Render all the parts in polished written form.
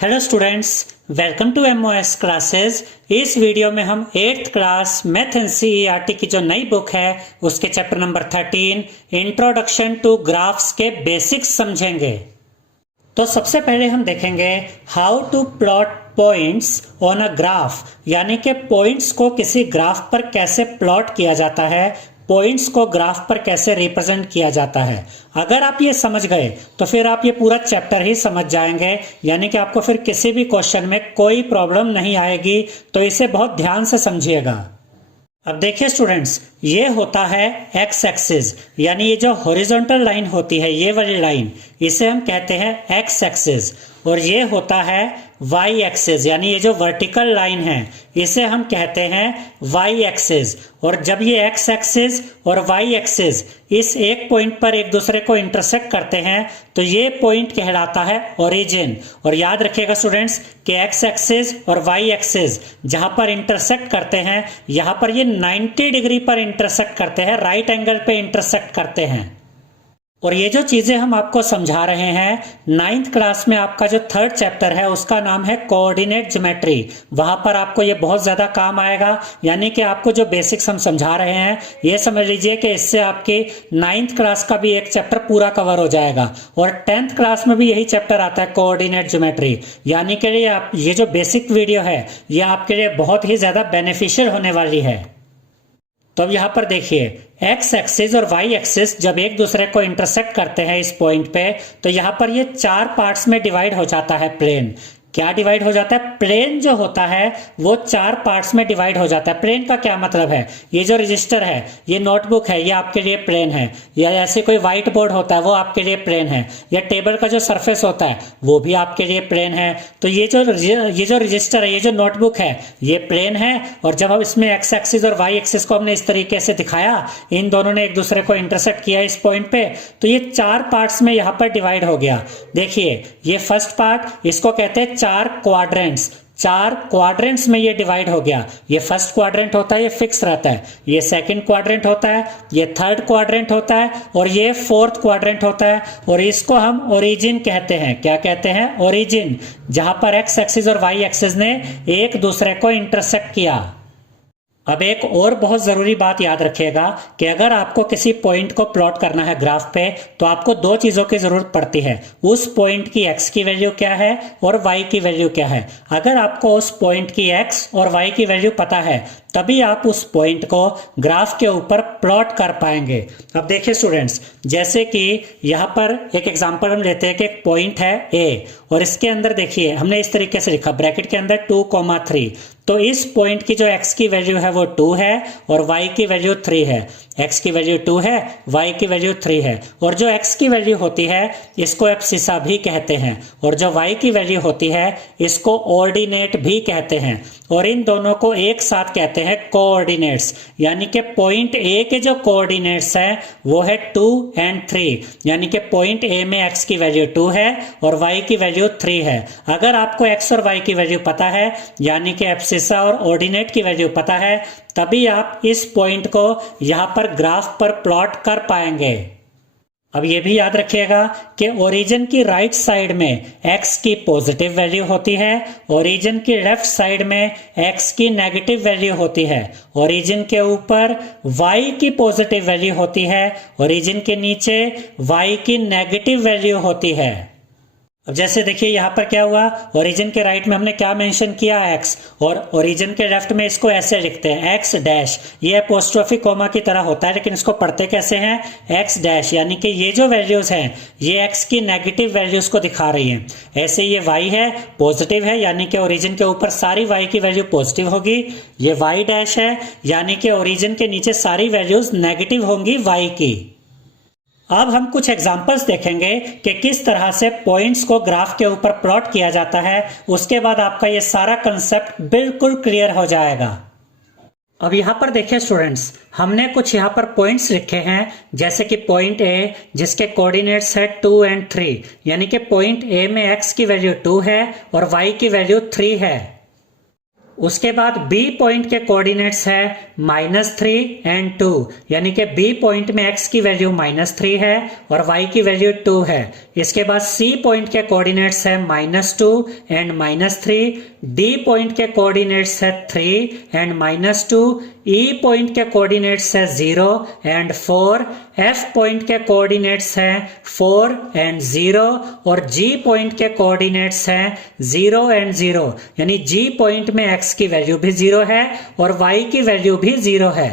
Hello students, welcome to MOS classes. इस video में हम 8th क्लास मैथ एनसीईआरटी की जो नई बुक है उसके chapter number 13 introduction to graphs के बेसिक्स समझेंगे। तो सबसे पहले हम देखेंगे how to plot points on a graph, यानी कि पॉइंट्स को किसी ग्राफ पर कैसे प्लॉट किया जाता है, पॉइंट्स को ग्राफ पर कैसे रिप्रेजेंट किया जाता है। अगर आप ये समझ गए तो फिर आप ये पूरा चैप्टर ही समझ जाएंगे, यानी कि आपको फिर किसी भी क्वेश्चन में कोई प्रॉब्लम नहीं आएगी। तो इसे बहुत ध्यान से समझिएगा। अब देखिए स्टूडेंट्स, ये होता है एक्स एक्सिस, यानी ये जो हॉरिजॉन्टल लाइन होती है, ये वाली लाइन, इसे हम कहते हैं एक्स एक्सिस। और ये होता है वाई एक्सिस, यानी ये जो वर्टिकल लाइन है इसे हम कहते हैं वाई एक्सिस। और जब ये एक्स एक्सिस और वाई एक्सिस इस एक पॉइंट पर एक दूसरे को इंटरसेक्ट करते हैं तो ये पॉइंट कहलाता है ओरिजिन। और याद रखिएगा स्टूडेंट्स कि एक्स एक्सिस और वाई एक्सिस जहां पर इंटरसेक्ट करते हैं, यहां पर ये 90 डिग्री पर इंटरसेक्ट करते हैं, राइट एंगल पे इंटरसेक्ट करते हैं। और ये जो चीजें हम आपको समझा रहे हैं, 9th क्लास में आपका जो 3rd चैप्टर है उसका नाम है कोऑर्डिनेट ज्योमेट्री। वहां पर आपको ये बहुत ज्यादा काम आएगा, यानी कि आपको जो बेसिक्स हम समझा रहे हैं ये समझ लीजिए कि इससे आपकी 9th क्लास का भी एक चैप्टर पूरा कवर हो जाएगा। और 10th क्लास में भी यही चैप्टर आता है कोऑर्डिनेट ज्योमेट्री, यानी कि ये जो बेसिक वीडियो है ये आपके लिए बहुत ही ज्यादा बेनिफिशियल होने वाली है। तो अब यहां पर देखिए, एक्स एक्सिस और वाई एक्सिस जब एक दूसरे को इंटरसेक्ट करते हैं इस पॉइंट पे, तो यहां पर ये 4 पार्ट्स में डिवाइड हो जाता है प्लेन। क्या डिवाइड हो जाता है? प्लेन जो होता है वो 4 पार्ट्स में डिवाइड हो जाता है। प्लेन का क्या मतलब है? ये जो रजिस्टर है, ये नोटबुक है, ये आपके लिए प्लेन है। या ऐसे कोई व्हाइट बोर्ड होता है वो आपके लिए प्लेन है। या टेबल का जो सरफेस होता है वो भी आपके लिए प्लेन है। तो ये जो रजिस्टर है, ये जो नोटबुक है, ये प्लेन है। और जब हम इसमें एक्स एक्सिस और वाई एक्सिस को हमने इस तरीके से दिखाया, इन दोनों ने एक दूसरे को इंटरसेक्ट किया इस पॉइंट पे, तो ये 4 पार्ट्स में यहां पर डिवाइड हो गया। देखिए, ये फर्स्ट पार्ट, इसको कहते हैं 4 क्वाड्रेंट्स में ये डिवाइड हो गया। ये फर्स्ट क्वाड्रेंट होता है, ये फिक्स रहता है। ये सेकंड क्वाड्रेंट होता है, ये थर्ड क्वाड्रेंट होता है, और ये फोर्थ क्वाड्रेंट होता है। और इसको हम ओरिजिन कहते हैं। क्या कहते हैं? ओरिजिन, जहां पर एक्स एक्सिस और वाई एक्सिस ने एक दूसरे को इंटरसेक्ट किया। अब एक और बहुत जरूरी बात याद रखिएगा कि अगर आपको किसी पॉइंट को प्लॉट करना है ग्राफ पे, तो आपको 2 चीजों की जरूरत पड़ती है। उस पॉइंट की एक्स की वैल्यू क्या है और वाई की वैल्यू क्या है। अगर आपको उस पॉइंट की एक्स और वाई की वैल्यू पता है, तभी आप उस पॉइंट को ग्राफ के ऊपर प्लॉट कर पाएंगे। अब देखिए स्टूडेंट्स, जैसे कि यहां पर एक एग्जांपल हम लेते हैं कि एक पॉइंट है ए, और इसके अंदर देखिए हमने इस तरीके से लिखा, ब्रैकेट के अंदर 2,3। तो इस पॉइंट की जो x की वैल्यू है वो 2 है और y की वैल्यू 3 है। x की वैल्यू 2 है, y की वैल्यू 3 है। और जो x की वैल्यू होती है इसको एब्सिसा भी कहते हैं, और जो y की वैल्यू होती है इसको ऑर्डिनेट भी कहते हैं। और इन दोनों को एक साथ कहते हैं कोऑर्डिनेट्स, यानी कि पॉइंट ए के जो कोऑर्डिनेट्स हैं वो है 2 और 3, यानी कि पॉइंट ए में x की वैल्यू 2 है और y की वैल्यू 3 है। अगर आपको x और y की वैल्यू पता है, यानी कि एब्सिसा और ऑर्डिनेट की वैल्यू पता है, तभी आप इस पॉइंट को यहां पर ग्राफ पर प्लॉट कर पाएंगे। अब ये भी याद रखिएगा कि ओरिजिन की राइट साइड में x की पॉजिटिव वैल्यू होती है, ओरिजिन की लेफ्ट साइड में x की नेगेटिव वैल्यू होती है, ओरिजिन के ऊपर y की पॉजिटिव वैल्यू होती है, ओरिजिन के नीचे y की नेगेटिव वैल्यू होती है। अब जैसे देखिए यहाँ पर क्या हुआ, ओरिजिन के राइट में हमने क्या मेंशन किया? x, और ओरिजिन के लेफ्ट में इसको ऐसे लिखते हैं x डैश। ये अपोस्ट्रोफी कोमा की तरह होता है, लेकिन इसको पढ़ते कैसे हैं? x डैश, यानी कि ये जो वैल्यूज हैं ये x की नेगेटिव वैल्यूज को दिखा रही हैं। ऐसे ये y है, पॉजिटिव है, यानी कि ओरिजिन के ऊपर सारी y की वैल्यू पॉजिटिव होगी। ये y डैश है, यानी कि ओरिजिन के नीचे सारी वैल्यूज नेगेटिव होंगी y की। अब हम कुछ एग्जाम्पल्स देखेंगे कि किस तरह से पॉइंट्स को ग्राफ के ऊपर प्लॉट किया जाता है। उसके बाद आपका ये सारा कंसेप्ट बिल्कुल क्लियर हो जाएगा। अब यहाँ पर देखिए स्टूडेंट्स, हमने कुछ यहाँ पर पॉइंट्स लिखे हैं, जैसे कि पॉइंट ए जिसके कोऑर्डिनेट्स है 2 और 3, यानी कि पॉइंट ए में x की वैल्यू 2 है और y की वैल्यू 3 है। उसके बाद B पॉइंट के कोऑर्डिनेट्स है -3 एंड 2, यानी कि B पॉइंट में x की वैल्यू -3 है और y की वैल्यू 2 है। इसके बाद C पॉइंट के कोऑर्डिनेट्स है -2 एंड -3, D पॉइंट के कोऑर्डिनेट्स है 3 एंड -2, E पॉइंट के कोऑर्डिनेट्स है 0 एंड 4, F पॉइंट के कोऑर्डिनेट्स है 4 एंड 0 और G पॉइंट के कोऑर्डिनेट्स है 0 एंड 0, यानी G पॉइंट में x की वैल्यू भी 0 है और y की वैल्यू भी 0 है।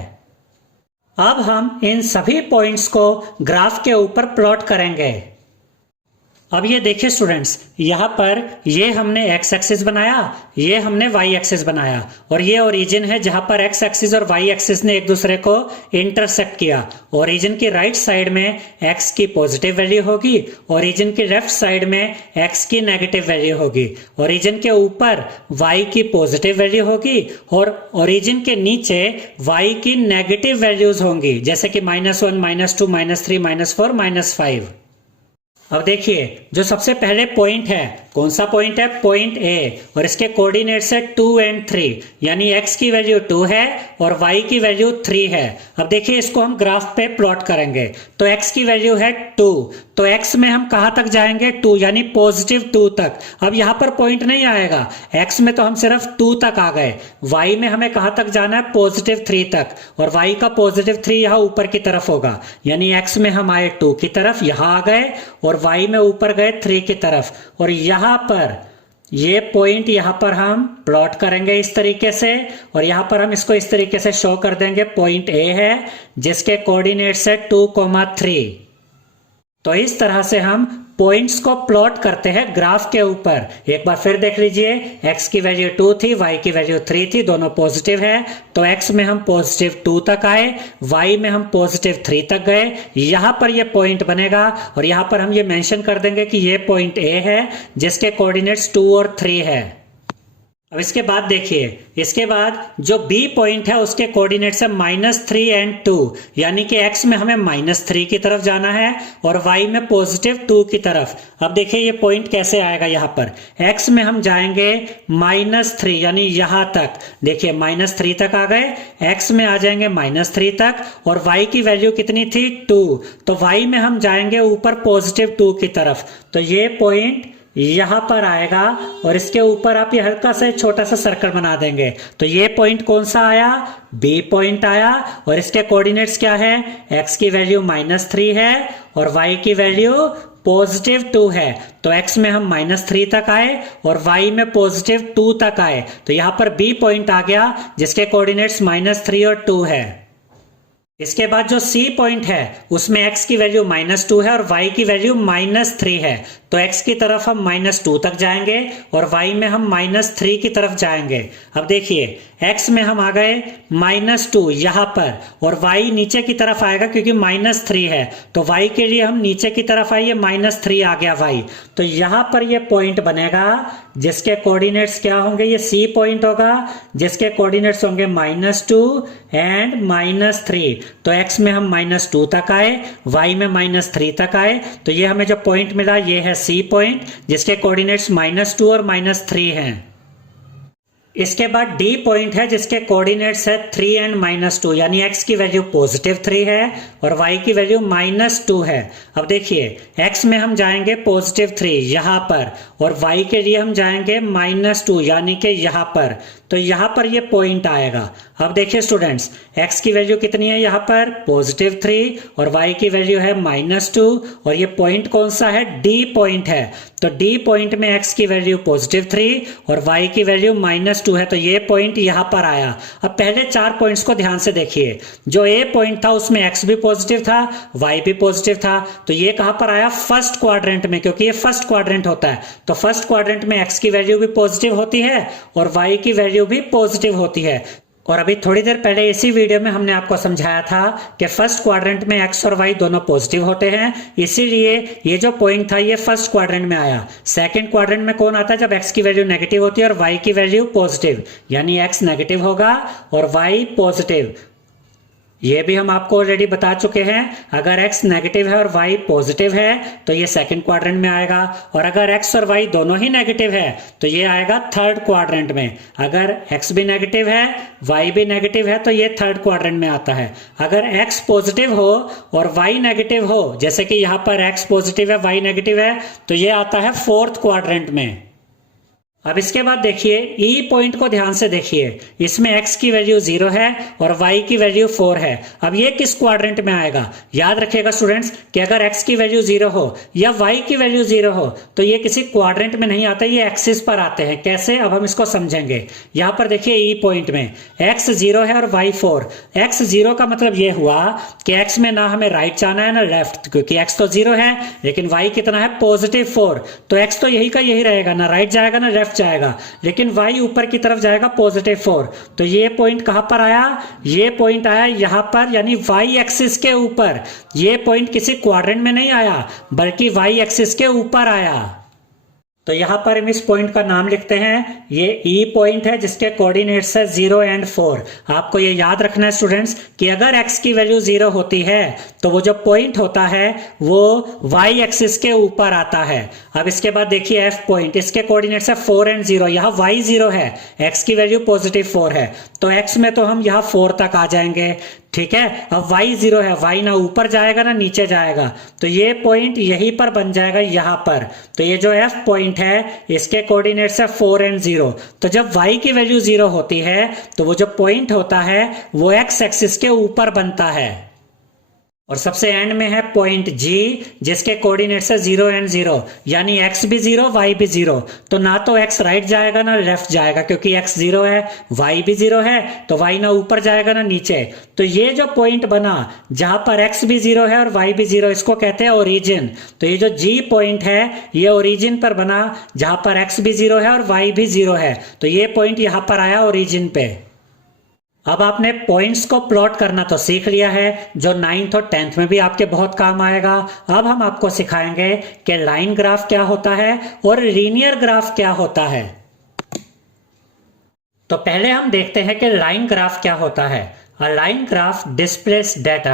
अब हम इन सभी पॉइंट्स को ग्राफ के ऊपर प्लॉट करेंगे। अब ये देखिए स्टूडेंट्स, यहाँ पर ये हमने x एक्सिस बनाया, ये हमने y एक्सिस बनाया और ये ओरिजिन है जहां पर x एक्सिस और y एक्सिस ने एक दूसरे को इंटरसेक्ट किया। ओरिजिन की राइट साइड में x की पॉजिटिव वैल्यू होगी, ओरिजिन की लेफ्ट साइड में x की नेगेटिव वैल्यू होगी, ओरिजिन के ऊपर y की पॉजिटिव वैल्यू होगी और ओरिजिन के नीचे y की नेगेटिव वैल्यूज होंगी, जैसे कि -1, -2, -3, -4, -5। अब देखिए, जो सबसे पहले पॉइंट है, कौन सा पॉइंट है? पॉइंट A और इसके कोऑर्डिनेट्स है 2 एंड 3, यानी x की वैल्यू 2 है और y की वैल्यू 3 है। अब देखिए, इसको हम ग्राफ पे प्लॉट करेंगे। तो x की वैल्यू है 2, तो x में हम कहां तक जाएंगे? 2, यानी +2 तक। अब यहां पर पॉइंट नहीं आएगा, x में तो हम सिर्फ 2 तक आ गए, y में हमें कहां तक जाना है? +3 तक, और y का +3 यहां ऊपर की तरफ होगा, यानी x में हम आए 2 की तरफ, यहां आ गए, और y में ऊपर गए 3 की तरफ, और यहां पर ये पॉइंट यहां पर हम प्लॉट करेंगे इस तरीके से, और यहां पर हम इसको इस तरीके से शो कर देंगे। पॉइंट A है जिसके कोऑर्डिनेट्स है 2, 3। तो इस तरह से हम पॉइंट्स को प्लॉट करते हैं ग्राफ के ऊपर। एक बार फिर देख लीजिए, x की वैल्यू 2 थी, y की वैल्यू 3 थी, दोनों पॉजिटिव है, तो x में हम +2 तक आए, y में हम +3 तक गए। यहां पर ये पॉइंट बनेगा और यहां पर हम ये मेंशन कर देंगे कि ये पॉइंट A है जिसके कोऑर्डिनेट्स 2 और 3 है। अब इसके बाद देखिए, इसके बाद जो B पॉइंट है उसके कोऑर्डिनेट्स है -3 एंड 2, यानी कि x में हमें -3 की तरफ जाना है और y में +2 की तरफ। अब देखिए ये पॉइंट कैसे आएगा, यहाँ पर x में हम जाएंगे -3, यानी यहां तक। देखिए -3 तक आ गए, x में आ जाएंगे -3 तक, और y की वैल्यू कितनी थी? 2, तो y में हम जाएंगे ऊपर +2 की तरफ। तो ये पॉइंट यहां पर आएगा और इसके ऊपर आप ये हल्का सा छोटा सा सर्कल बना देंगे। तो ये पॉइंट कौन सा आया? B पॉइंट आया, और इसके कोऑर्डिनेट्स क्या है? x की वैल्यू -3 है और y की वैल्यू +2 है। तो x में हम -3 तक आए और y में +2 तक आए, तो यहां पर B पॉइंट आ गया जिसके कोऑर्डिनेट्स -3 और 2 है। इसके बाद जो C पॉइंट है उसमें x की वैल्यू -2 है और y की वैल्यू -3 है, तो x की तरफ हम -2 तक जाएंगे और y में हम -3 की तरफ जाएंगे। अब देखिए, x में हम आ गए -2 यहां पर, और y नीचे की तरफ आएगा क्योंकि -3 है, तो y के लिए हम नीचे की तरफ आइए, -3 आ गया y। तो यहां पर ये पॉइंट बनेगा जिसके कोऑर्डिनेट्स क्या होंगे? ये C पॉइंट होगा जिसके कोऑर्डिनेट्स होंगे -2 एंड -3। तो x में हम -2 तक आए, y में -3 तक आए, तो ये हमें जो पॉइंट मिला ये है C पॉइंट जिसके कोऑर्डिनेट्स -2 और -3 हैं। इसके बाद D पॉइंट है जिसके कोऑर्डिनेट्स है 3 एंड -2, यानी x की वैल्यू +3 है और y की वैल्यू -2 है। अब देखिए, x में हम जाएंगे +3 यहां पर, और y के लिए हम जाएंगे -2 यानी कि यहां पर, तो यहां पर ये पॉइंट आएगा। अब देखिए स्टूडेंट्स, x की वैल्यू कितनी है यहाँ पर? +3 और y की वैल्यू है -2, और ये पॉइंट कौन सा है? D पॉइंट है। तो D पॉइंट में x की वैल्यू +3 और y की वैल्यू -2 है, तो ये पॉइंट यहाँ पर आया। अब पहले 4 पॉइंट्स को ध्यान से देखिए। जो A पॉइंट था उसमें x भी पॉजिटिव था, y भी पॉजिटिव था, तो ये कहां पर आया? फर्स्ट क्वाड्रेंट में, क्योंकि ये फर्स्ट क्वाड्रेंट होता है। तो फर्स्ट क्वाड्रेंट में x की वैल्यू भी पॉजिटिव होती है और y की वैल्यू भी पॉजिटिव होती है। और अभी थोड़ी देर पहले इसी वीडियो में हमने आपको समझाया था कि फर्स्ट क्वाड्रेंट में x और y दोनों पॉजिटिव होते हैं, इसीलिए ये जो पॉइंट था ये फर्स्ट क्वाड्रेंट में आया। सेकंड क्वाड्रेंट में कौन आता है? जब x की वैल्यू नेगेटिव होती है और y की वैल्यू पॉजिटिव, यानी x नेगेटिव होगा और y पॉजिटिव। ये भी हम आपको ऑलरेडी बता चुके हैं, अगर x नेगेटिव है और y पॉजिटिव है तो ये सेकंड क्वाड्रेंट में आएगा, और अगर x और y दोनों ही नेगेटिव है तो ये आएगा थर्ड क्वाड्रेंट में। अगर x भी नेगेटिव है y भी नेगेटिव है तो ये थर्ड क्वाड्रेंट में आता है। अगर x पॉजिटिव हो और y नेगेटिव हो, जैसे कि यहाँ पर x पॉजिटिव है y नेगेटिव है, तो ये आता है फोर्थ क्वाड्रेंट में। अब इसके बाद देखिए ई पॉइंट को ध्यान से देखिए, इसमें x की वैल्यू 0 है और y की वैल्यू 4 है। अब ये किस क्वाड्रेंट में आएगा? याद रखिएगा स्टूडेंट्स कि अगर x की वैल्यू 0 हो या y की वैल्यू 0 हो तो ये किसी क्वाड्रेंट में नहीं आता, ये एक्सिस पर आते हैं। कैसे? अब हम इसको समझेंगे। यहाँ पर देखिए ई पॉइंट में x 0 है और y 4। x 0 का मतलब ये हुआ कि x में ना हमें राइट जाना है ना लेफ्ट, क्योंकि x तो 0 है लेकिन y कितना है? पॉजिटिव 4। तो x तो यही का यही रहेगा, ना राइट जाएगा ना लेफ्ट जाएगा, लेकिन y ऊपर की तरफ जाएगा पॉजिटिव 4। तो ये पॉइंट कहां पर आया? ये पॉइंट आया यहां पर, यानी y एक्सिस के ऊपर। ये पॉइंट किसी क्वाड्रेंट में नहीं आया बल्कि y एक्सिस के ऊपर आया। तो यहां पर हम इस पॉइंट का नाम लिखते हैं, ये ई पॉइंट है जिसके कोऑर्डिनेट्स है 0 एंड 4। आपको ये याद रखना है स्टूडेंट्स कि अगर x की वैल्यू 0 होती है तो वो जो पॉइंट होता है वो y एक्सिस के ऊपर आता है। अब इसके बाद देखिए f पॉइंट, इसके कोऑर्डिनेट्स है 4 एंड 0। यहाँ y 0 है, x की वैल्यू पॉजिटिव 4 है, तो x में तो हम यहाँ 4 तक आ जाएंगे। ठीक है, अब y 0 है, y ना ऊपर जाएगा ना नीचे जाएगा, तो ये पॉइंट यहीं पर बन जाएगा यहां पर। तो ये जो f पॉइंट है इसके कोऑर्डिनेट्स है 4 एंड 0। तो जब y की वैल्यू 0 होती है तो वो जो पॉइंट होता है वो x एक्सिस के ऊपर बनता है। और सबसे एंड में है पॉइंट G जिसके कोऑर्डिनेट्स है 0 एंड 0, यानी x भी 0 y भी 0। तो ना तो x राइट जाएगा ना लेफ्ट जाएगा, क्योंकि x 0 है y भी 0 है, तो y ना ऊपर जाएगा ना नीचे। तो ये जो पॉइंट बना जहां पर x भी 0 है और y भी 0, इसको कहते हैं ओरिजिन। तो ये जो G पॉइंट है ये ओरिजिन पर बना जहां पर x भी 0 है और y भी 0 है, तो ये पॉइंट यहां पर आया ओरिजिन पे। अब आपने पॉइंट्स को प्लॉट करना तो सीख लिया है, जो 9th और 10th में भी आपके बहुत काम आएगा। अब हम आपको सिखाएंगे कि लाइन ग्राफ क्या होता है और लीनियर ग्राफ क्या होता है। तो पहले हम देखते हैं कि लाइन ग्राफ क्या होता है। A line graph displays data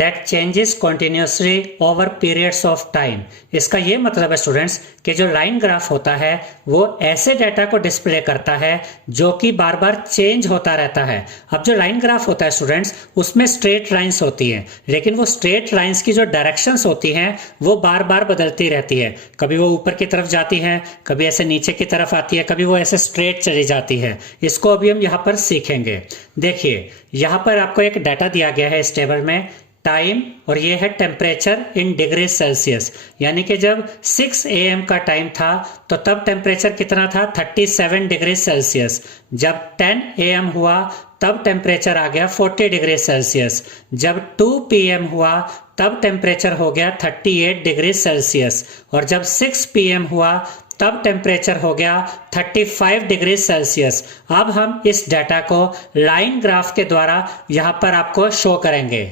that changes continuously over periods of time। इसका ये मतलब है स्टूडेंट्स कि जो लाइन ग्राफ होता है वो ऐसे डाटा को डिस्प्ले करता है जो कि बार बार चेंज होता रहता है। अब जो लाइन ग्राफ होता है स्टूडेंट्स उसमें स्ट्रेट लाइंस होती हैं, लेकिन वो स्ट्रेट लाइंस की जो डायरेक्शंस होती हैं वो बार बार बदलती रहती है। कभी वो ऊपर की तरफ जाती है, कभी ऐसे नीचे की तरफ आती है, कभी वो ऐसे स्ट्रेट चली जाती है। इसको अभी हम यहाँ पर सीखेंगे। देखिए यहाँ पर आपको एक डाटा दिया गया है इस टेबल में, टाइम, और ये है टेम्परेचर इन डिग्री सेल्सियस। यानी कि जब 6 AM का टाइम था तो तब टेम्परेचर कितना था? 37 डिग्री सेल्सियस। जब 10 AM हुआ तब टेम्परेचर आ गया 40 डिग्री सेल्सियस। जब 2 PM हुआ तब टेम्परेचर हो गया 38 डिग्री सेल्सियस। और जब 6 PM हुआ तब टेम्परेचर हो गया 35 डिग्री सेल्सियस। अब हम इस डाटा को लाइन ग्राफ के द्वारा यहां पर आपको शो करेंगे।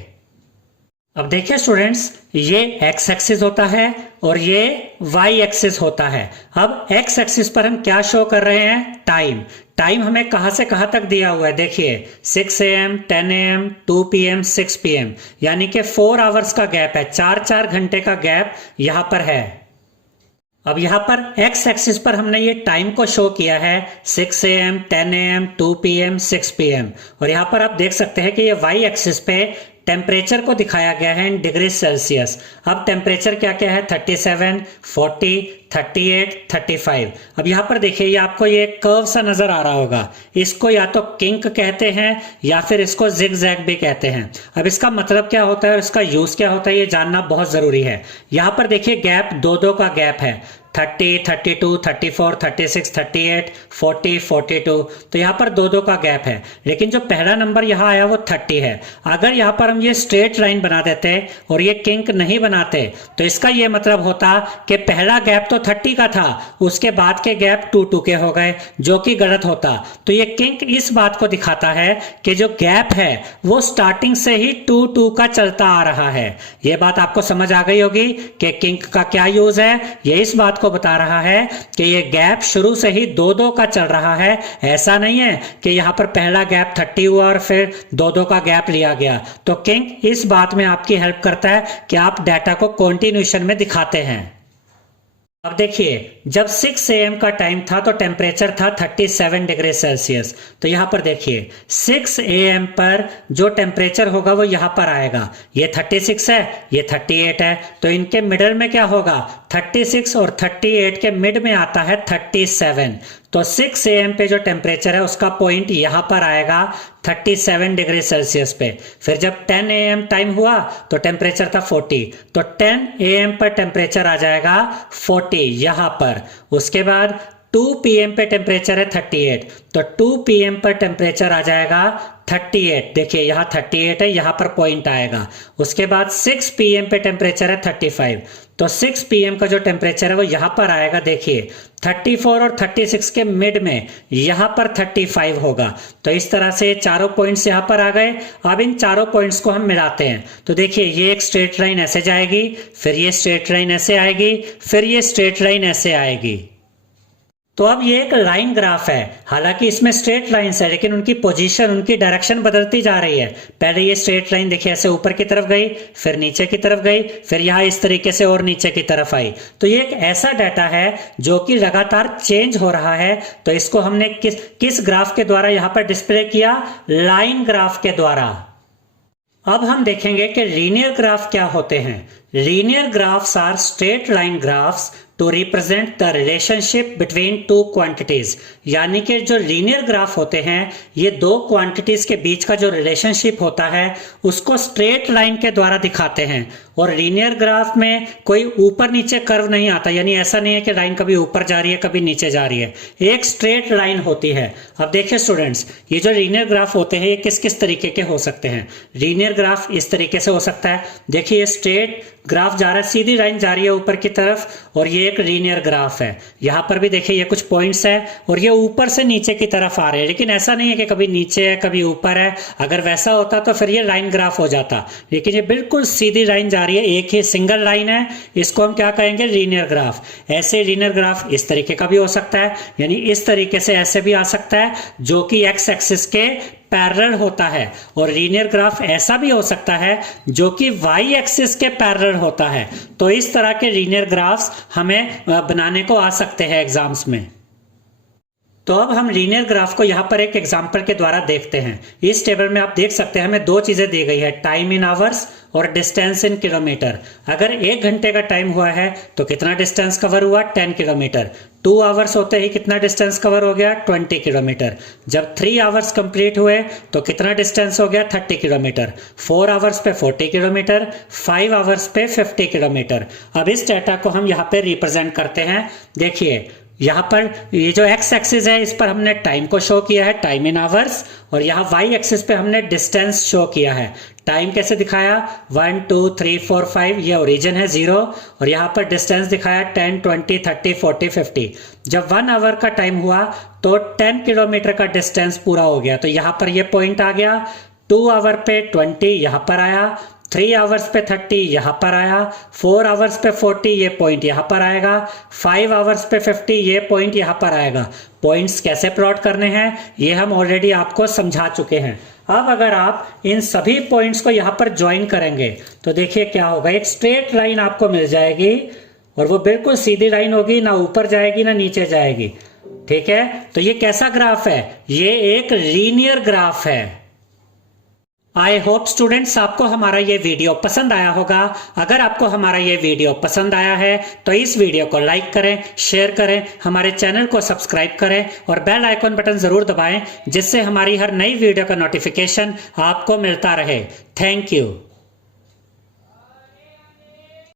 अब देखिए स्टूडेंट्स, ये x एक्सिस होता है और ये y एक्सिस होता है। अब x एक्सिस पर हम क्या शो कर रहे हैं? टाइम। टाइम हमें कहां से कहां तक दिया हुआ है? देखिए 6 AM, 10 AM, 2 PM, 6 PM, यानी कि 4 आवर्स का गैप है, 4-4 घंटे का गैप यहां पर है। अब यहां पर x एक्सिस पर हमने ये टाइम को शो किया है 6 AM, 10 AM, 2 PM, 6 PM, और यहां पर आप देख सकते हैं कि ये y एक्सिस पे टेम्परेचर को दिखाया गया है इन डिग्री सेल्सियस। अब टेम्परेचर क्या क्या है? 37, 40, 38, 35। अब यहाँ पर देखिए ये आपको ये कर्व सा नजर आ रहा होगा, इसको या तो किंक कहते हैं या फिर इसको जिग जैग भी कहते हैं। अब इसका मतलब क्या होता है और इसका यूज क्या होता है ये जानना बहुत जरूरी है। यहाँ पर देखिए गैप 2-2 का गैप है, 30, 32, 34, 36, 38, 40, 42। तो यहाँ पर 2-2 का गैप है, लेकिन जो पहला नंबर यहाँ आया वो 30 है। अगर यहाँ पर हम ये स्ट्रेट लाइन बना देते और ये किंक नहीं बनाते तो इसका ये मतलब होता कि पहला गैप तो 30 का था, उसके बाद के गैप 2-2 के हो गए, जो कि गलत होता। तो ये किंक इस बात को दिखाता है कि जो गैप है वो स्टार्टिंग से ही 2-2 का चलता आ रहा है। ये बात आपको समझ आ गई होगी कि किंक का क्या यूज है। ये इस बात बात को बता रहा है कि ये गैप शुरू से ही 2-2 का चल रहा है। ऐसा नहीं है कि यहां पर पहला गैप 30 हुआ और फिर 2-2 का गैप लिया गया। तो किंग इस बात में आपकी हेल्प करता है कि आप डाटा को कंटिन्यूएशन में दिखाते हैं। अब देखिए, जब 6 AM का टाइम था तो टेम्परेचर था 37 डिग्री सेल्सियस। तो यहां पर देखिए 6 AM पर जो टेम्परेचर होगा वो यहां पर आएगा। ये 36 है, ये 38 है, तो इनके मिडल में क्या होगा? 36 और 38 के मिड में आता है 37। तो 6 AM पे जो टेम्परेचर है उसका पॉइंट यहां पर आएगा 37 डिग्री सेल्सियस पे। फिर जब 10 AM टाइम हुआ तो टेम्परेचर था 40, तो 10 AM पर टेम्परेचर आ जाएगा 40 यहां पर। उसके बाद 2 PM पे टेम्परेचर है 38, तो 2 PM पर टेम्परेचर आ जाएगा 38। देखिए यहां 38 है, यहां पर पॉइंट आएगा। उसके बाद 6 PM पे टेम्परेचर है 35, तो 6 PM का जो टेम्परेचर है वो यहां पर आएगा। देखिए 34 और 36 के मिड में यहां पर 35 होगा। तो इस तरह से चारों पॉइंट्स यहां पर आ गए। अब इन चारों पॉइंट्स को हम मिलाते हैं। तो देखिए ये एक स्ट्रेट लाइन ऐसे जाएगी, फिर ये स्ट्रेट लाइन ऐसे आएगी, फिर ये स्ट्रेट लाइन ऐसे आएगी। तो अब ये एक लाइन ग्राफ है। हालांकि इसमें स्ट्रेट लाइंस है लेकिन उनकी पोजीशन, उनकी डायरेक्शन बदलती जा रही है। पहले ये स्ट्रेट लाइन देखिए ऐसे ऊपर की तरफ गई, फिर नीचे की तरफ गई, फिर यहाँ इस तरीके से और नीचे की तरफ आई। तो ये एक ऐसा डाटा है जो कि लगातार चेंज हो रहा है। तो इसको हमने किस ग्राफ के द्वारा यहाँ पर डिस्प्ले किया? लाइन ग्राफ के द्वारा। अब हम देखेंगे कि लीनियर ग्राफ क्या होते हैं। Linear graphs are straight line graphs to represent the relationship between two quantities. यानी कि जो लीनियर ग्राफ होते हैं ये दो क्वांटिटीज के बीच का जो रिलेशनशिप होता है उसको स्ट्रेट लाइन के द्वारा दिखाते हैं। और लीनियर ग्राफ में कोई ऊपर नीचे कर्व नहीं आता, यानी ऐसा नहीं है कि लाइन कभी ऊपर जा रही है कभी नीचे जा रही है, एक स्ट्रेट लाइन होती है। अब देखिए स्टूडेंट्स, ये जो लीनियर ग्राफ होते हैं ये किस किस तरीके के हो सकते हैं। लीनियर ग्राफ इस तरीके से हो सकता है। देखिए स्ट्रेट ग्राफ जा रहा है, सीधी लाइन जा रही है ऊपर की तरफ, और ये एक लीनियर ग्राफ है। यहां पर भी देखिए ये कुछ पॉइंट्स है और ये ऊपर से नीचे की तरफ आ रहे हैं, लेकिन ऐसा नहीं है कि कभी नीचे है कभी ऊपर है। अगर वैसा होता तो फिर ये लाइन ग्राफ हो जाता, लेकिन ये बिल्कुल सीधी लाइन जा रही है, एक ही सिंगल लाइन है। इसको हम क्या कहेंगे? Linear graph. ऐसे लीनियर ग्राफ इस तरीके का भी हो सकता है, यानी इस तरीके से ऐसे भी आ सकता है जो कि एक्स एक्सिस के पैरेलल होता है। और लीनियर ग्राफ ऐसा भी हो सकता है जो कि वाई एक्सिस के पैरेलल होता है। तो इस तरह के लीनियर ग्राफ्स हमें बनाने को आ सकते हैं एग्जाम्स में। तो अब हम लीनियर ग्राफ को यहाँ पर एक एग्जांपल के द्वारा देखते हैं। इस टेबल में आप देख सकते हैं हमें दो चीजें दी गई है, टाइम इन आवर्स और डिस्टेंस इन किलोमीटर। अगर 1 घंटे का टाइम हुआ है तो कितना डिस्टेंस कवर हुआ? 10 किलोमीटर। 2 आवर्स होते ही कितना डिस्टेंस कवर हो गया? 20 किलोमीटर। जब 3 आवर्स कंप्लीट हुए तो कितना डिस्टेंस हो गया? 30 किलोमीटर। 4 आवर्स पे 40 किलोमीटर, 5 आवर्स पे 50 किलोमीटर। अब इस डाटा को हम यहाँ पे रिप्रेजेंट करते हैं। देखिए यहाँ पर ये जो एक्स एक्सिस है इस पर हमने टाइम को शो किया है, टाइम इन आवर्स, और यहाँ वाई एक्सिस पे हमने डिस्टेंस शो किया है। टाइम कैसे दिखाया? 1 2 3 4 5, ये ओरिजिन है 0, और यहाँ पर डिस्टेंस दिखाया 10 20 30 40 50। जब 1 आवर का टाइम हुआ तो 10 किलोमीटर का डिस्टेंस पूरा हो गया, तो यहाँ पर ये पॉइंट आ गया। 2 आवर पे 20 यहाँ पर आया, 3 आवर्स पे 30 यहाँ पर आया, 4 आवर्स पे 40 ये पॉइंट यहाँ पर आएगा, 5 आवर्स पे 50 ये पॉइंट यहाँ पर आएगा। पॉइंट्स कैसे प्लॉट करने हैं ये हम ऑलरेडी आपको समझा चुके हैं। अब अगर आप इन सभी पॉइंट्स को यहाँ पर ज्वाइन करेंगे तो देखिए क्या होगा, एक स्ट्रेट लाइन आपको मिल जाएगी और वो बिल्कुल सीधी लाइन होगी, ना ऊपर जाएगी ना नीचे जाएगी। ठीक है, तो ये कैसा ग्राफ है? ये एक लीनियर ग्राफ है। आई होप स्टूडेंट्स आपको हमारा ये वीडियो पसंद आया होगा। अगर आपको हमारा ये वीडियो पसंद आया है तो इस वीडियो को लाइक करें, शेयर करें, हमारे चैनल को सब्सक्राइब करें और बेल आइकॉन बटन जरूर दबाएं जिससे हमारी हर नई वीडियो का नोटिफिकेशन आपको मिलता रहे। Thank you.